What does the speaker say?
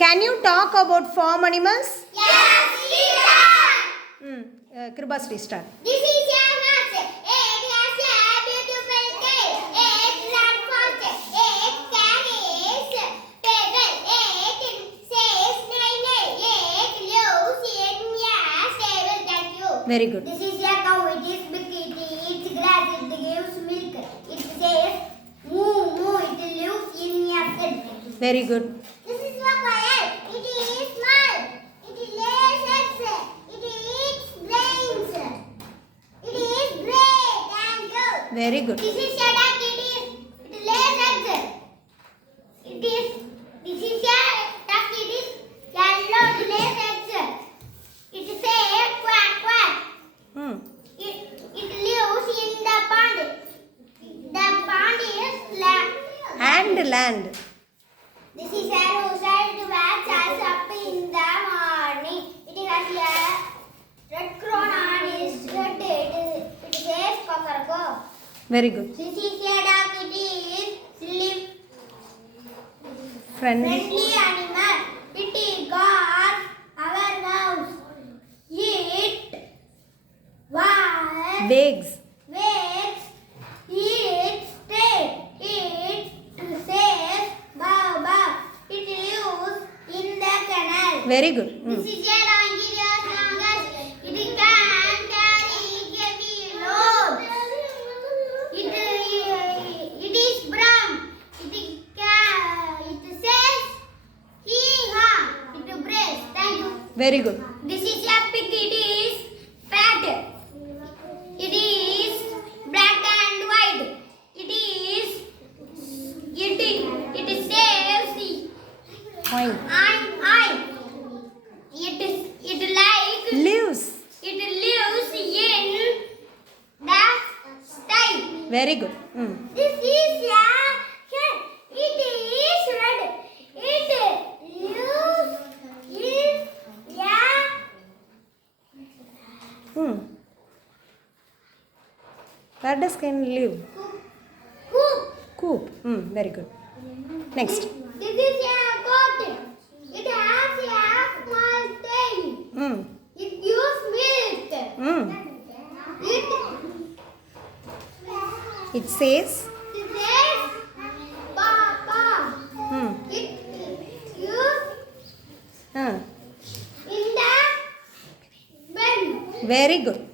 Can you talk about farm animals? Yes, teacher. Kribasri, start. This is a horse. It has a beautiful tail. It runs fast. It carries pedal. It says nay nay. It lives in a stable. Thank you. Very good. This is a cow. It is big. It eats grass. It gives milk. It says moo moo. It lives in a shed. Very good. This is a cow. It is small. It lays eggs. It eats grains. It is gray. Thank you. Very good. This is a duck. It lays eggs. This is a duck. It is yellow. It lays eggs. It says quack quack. Hmm. It lives in the pond. The pond is And land. This is a rooster to wax us up in the morning. It has a red crown on its head. It says cockroach. Very good. This is a duck. It is Friendly. friendly animal. It guards our house. It was Bags. wakes. It stays. It says Baba. It lives in the canal. Very good. This is a donkey as long as it can carry heavy loads. It is brown. It says hee-haw. It breaks. Thank you. Very good. This is a pig. It is fat. It is black and white. It saves Fine. It like Leaves. it lives in the sky. Very good. This is a hen. It is red. It lives in a Where does can live? coop. Coop. Very good. Next. This is a goat. It has a small tail. It gives milk. It says. It says Papa. It gives Uh, in the bed. Very good.